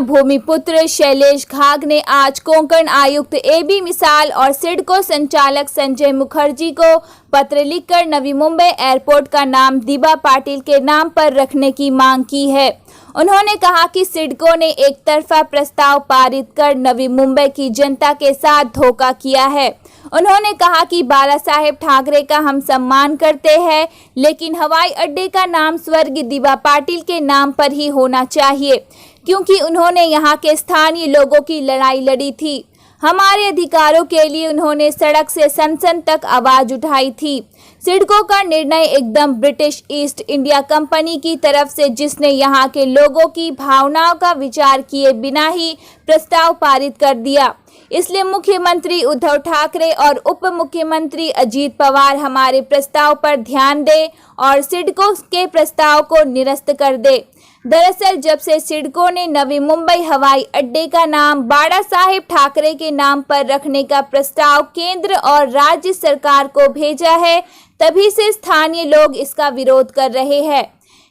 भूमिपुत्र शैलेश घाग ने आज कोंकण आयुक्त AB मिसाल और सिडको संचालक संजय मुखर्जी को पत्र लिखकर नवी मुंबई एयरपोर्ट का नाम दिबा पाटिल के नाम पर रखने की मांग की है। उन्होंने कहा कि सिडको ने एक तरफा प्रस्ताव पारित कर नवी मुंबई की जनता के साथ धोखा किया है। उन्होंने कहा कि बाला साहेब ठाकरे का हम सम्मान करते हैं, लेकिन हवाई अड्डे का नाम स्वर्गीय दिबा पाटिल के नाम पर ही होना चाहिए, क्योंकि उन्होंने यहाँ के स्थानीय लोगों की लड़ाई लड़ी थी। हमारे अधिकारों के लिए उन्होंने सड़क से सनसन तक आवाज उठाई थी। सिडको का निर्णय एकदम ब्रिटिश ईस्ट इंडिया कंपनी की तरफ से, जिसने यहाँ के लोगों की भावनाओं का विचार किए बिना ही प्रस्ताव पारित कर दिया। इसलिए मुख्यमंत्री उद्धव ठाकरे और उप मुख्यमंत्री अजीत पवार हमारे प्रस्ताव पर ध्यान दें और सिडको के प्रस्ताव को निरस्त कर दे। दरअसल जब से सिडको ने नवी मुंबई हवाई अड्डे का नाम बाला साहेब ठाकरे के नाम पर रखने का प्रस्ताव केंद्र और राज्य सरकार को भेजा है, तभी से स्थानीय लोग इसका विरोध कर रहे हैं।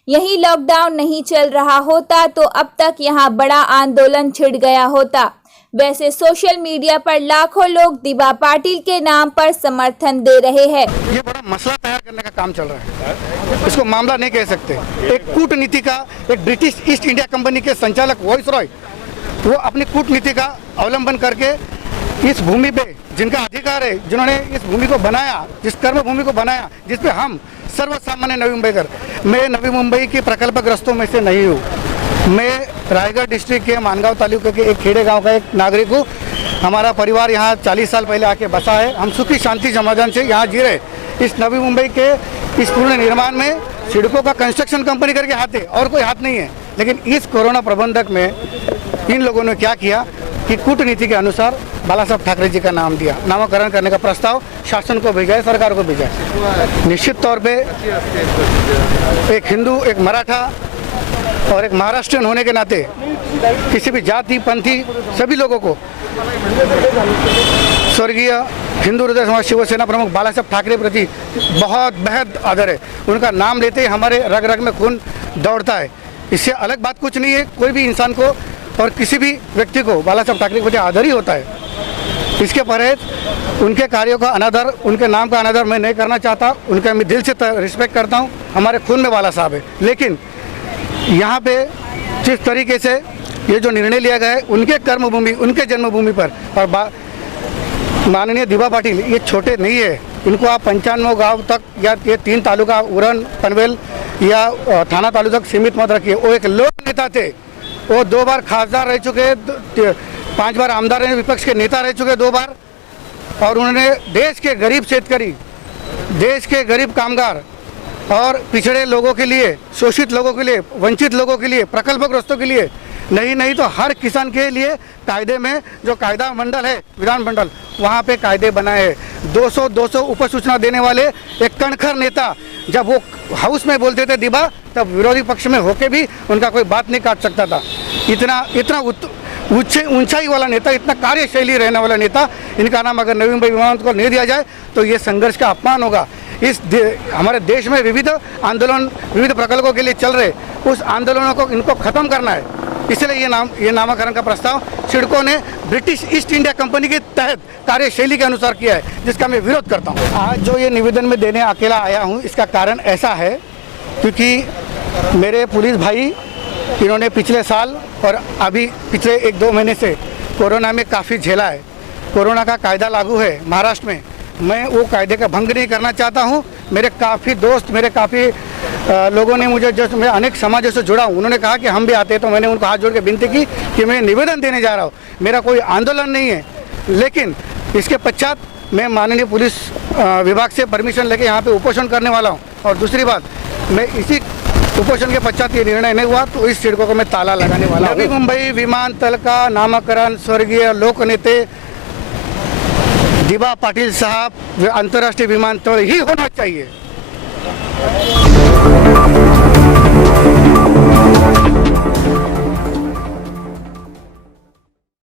यही लॉकडाउन नहीं चल रहा होता तो अब तक यहाँ बड़ा आंदोलन छिड़ गया होता। वैसे सोशल मीडिया पर लाखों लोग दिबा पाटिल के नाम पर समर्थन दे रहे हैं। ये बड़ा मसला तैयार करने का काम चल रहा है, इसको मामला नहीं कह सकते। एक कूटनीति का, एक ब्रिटिश ईस्ट इंडिया कंपनी के संचालक वाइसरॉय, वो अपनी कूटनीति का अवलंबन करके इस भूमि पे जिनका अधिकार है, जिन्होंने इस भूमि को बनाया, जिस कर्म भूमि को बनाया, जिसपे हम सर्वसामान्य नवी मुंबईकर, मैं नवी मुंबई के प्रकल्पग्रस्तों में से नहीं हूँ। मैं रायगढ़ डिस्ट्रिक्ट के मानगांव तालुके के एक खेड़े गांव का एक नागरिक हूँ। हमारा परिवार यहाँ 40 साल पहले आके बसा है। हम सुखी शांति समाधान से यहाँ जी रहे। इस नवी मुंबई के इस पूर्ण निर्माण में सिडको का कंस्ट्रक्शन कंपनी करके हाथ है और कोई हाथ नहीं है। लेकिन इस कोरोना प्रबंधक में इन लोगों ने क्या किया कि कूटनीति के अनुसार बाला साहब ठाकरे जी का नाम दिया, नामकरण करने का प्रस्ताव शासन को भेजा है, सरकार को भेजा है। निश्चित तौर पे एक हिंदू, एक मराठा और एक महाराष्ट्रियन होने के नाते किसी भी जाति पंथी सभी लोगों को स्वर्गीय हिंदू हृदय समाज शिवसेना प्रमुख बाला साहब ठाकरे प्रति बहुत बेहद आदर है। उनका नाम लेते ही हमारे रग रग में खून दौड़ता है। इससे अलग बात कुछ नहीं है। कोई भी इंसान को और किसी भी व्यक्ति को बाला साहब ठाकरे के प्रति आदर ही होता है। इसके परहेज उनके कार्यों का अनादर, उनके नाम का अनादर मैं नहीं करना चाहता। उनका मैं दिल से रिस्पेक्ट करता हूँ। हमारे खून में बाला साहब है। लेकिन यहाँ पे जिस तरीके से ये जो निर्णय लिया गया है उनके कर्मभूमि, उनके जन्मभूमि पर, और माननीय दिबा पाटिल ये छोटे नहीं है। इनको आप 95 गांव तक या ये 3 तालुका उरण, पनवेल या थाना तालुका तक सीमित मत रखिए। वो एक लोक नेता थे। वो 2 बार खासदार रह चुके, 5 बार आमदार रहे, विपक्ष के नेता रह चुके 2 बार। और उन्होंने देश के गरीब शेतकरी, देश के गरीब कामगार और पिछड़े लोगों के लिए, शोषित लोगों के लिए, वंचित लोगों के लिए, प्रकल्पग्रस्तों के लिए नहीं तो हर किसान के लिए कायदे में जो कायदा मंडल है, विधान मंडल, वहाँ पे कायदे बनाए हैं। 200 उप सूचना देने वाले एक कणखर नेता जब वो हाउस में बोलते थे दिबा, तब विरोधी पक्ष में होके भी उनका कोई बात नहीं काट सकता था। इतना ऊंचाई वाला नेता, इतना कार्यशैली रहने वाला नेता, इनका नाम अगर नवी मुंबई विमानतल को नहीं दिया जाए तो ये संघर्ष का अपमान होगा। हमारे देश में विविध आंदोलन, विविध प्रकल्पों के लिए चल रहे, उस आंदोलनों को इनको खत्म करना है। इसलिए ये नामकरण का प्रस्ताव सिडको ने ब्रिटिश ईस्ट इंडिया कंपनी के तहत कार्यशैली के अनुसार किया है, जिसका मैं विरोध करता हूँ। आज जो ये निवेदन में देने अकेला आया हूँ, इसका कारण ऐसा है क्योंकि मेरे पुलिस भाई, इन्होंने पिछले साल और अभी पिछले 1-2 महीने से कोरोना में काफ़ी झेला है। कोरोना का कायदा लागू है महाराष्ट्र में। मैं वो कायदे का भंग नहीं करना चाहता हूँ। मेरे काफ़ी दोस्त, मेरे काफ़ी लोगों ने मुझे, जो मैं अनेक समाजों से जुड़ा हूँ, उन्होंने कहा कि हम भी आते हैं, तो मैंने उनको हाथ जोड़ के विनती की कि मैं निवेदन देने जा रहा हूँ। मेरा कोई आंदोलन नहीं है, लेकिन इसके पश्चात मैं माननीय पुलिस विभाग से परमिशन लेके यहाँ पे उपोषण करने वाला हूँ। और दूसरी बात, मैं इसी उपोषण के पश्चात ये निर्णय नहीं हुआ तो इस सिडको को मैं ताला लगाने वाला हूँ। नवी मुंबई विमानतल का नामकरण स्वर्गीय लोक नेते दिबा पाटिल साहब अंतर्राष्ट्रीय विमानतल ही होना चाहिए।